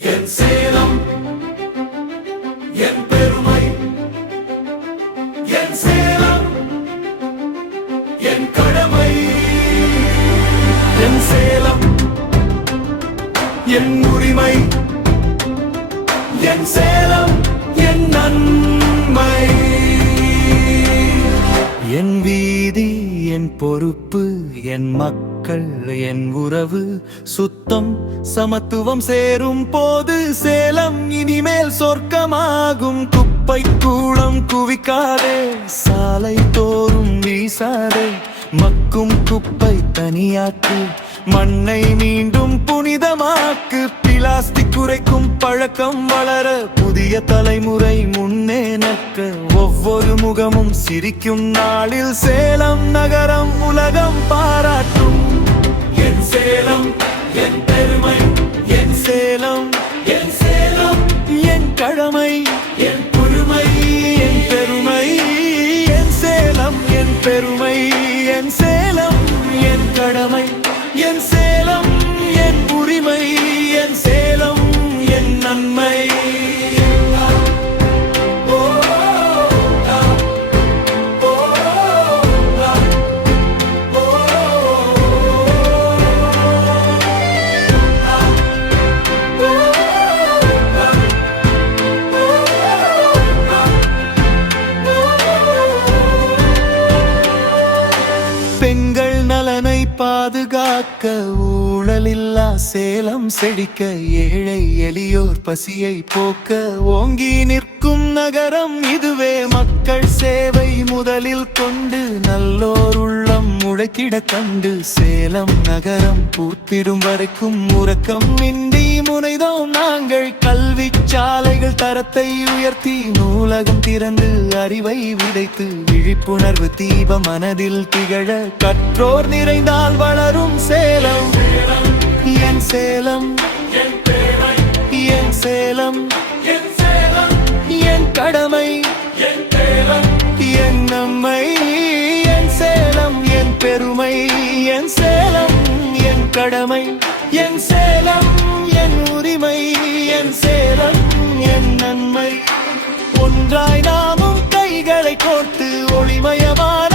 என் சேலம் என் பெருமை, என் சேலம் என் கடமை, என் சேலம் என் உரிமை, என் சேலம் என் நன்மை. என் வீதி என் பொறுப்பு, என் மக்கள் என் உறவு, சுத்தம் சமத்துவம் சேரும் போது சேலம் இனிமேல் சொர்க்கமாகும். குப்பை கூளம் குவிக்காதே, சாலை தோறும் வீசாதே, மக்கும் குப்பை தனியாக்கு, மண்ணை மீண்டும் புனிதமாக்கு. பிளாஸ்டிக் குறைக்கும் பழக்கம் வளர, புதிய தலைமுறை முன்னேனக்க, ஒவ்வொரு முகமும் சிரிக்கும் நாளில் சேலம் நகரம் உலகம் பாராட்டும். என் சேலம் என் பெருமை, என் சேலம் என் சேலம் என் கடமை, என் உரிமை என் பெருமை, என் சேலம் என் பெருமை, என் சேலம் என் கடமை, என் சேலம் என் உரிமை, என் சேலம் என் நன்மை. பெண்கள் நலனை பாதுகாக்க, ஊழலில்லா சேலம் செழிக்க, ஏழை எளியோர் பசியை போக்க, ஓங்கி நிற்கும் நகரம் இதுவே. மக்கள் சேவை முதலில் கொண்டு, நல்லோர் உள்ளம் முளைக்கிட கண்டு, சேலம் நகரம் பூத்திடும் வரைக்கும் உறக்கம் இன்றி முனைதோம் நாங்கள். கல்வி சாலைகள் தரத்தை உயர்த்தி, நூலகம் திறந்து அறிவை விதைத்து, விழிப்புணர்வு தீப மனதில் திகழ, கற்றோர் நிறைந்தால் வளரும் சேலம். என் சேலம் என் சேலம் என் கடமை, என் நன்மை, என் சேலம் என் பெருமை, என் சேலம் என் கடமை, என் சேலம் என் உரிமை, என் சேலம் என் நன்மை. ஒன்றாய் நாமும் கைகளை கோர்த்து ஒளிமயமாய்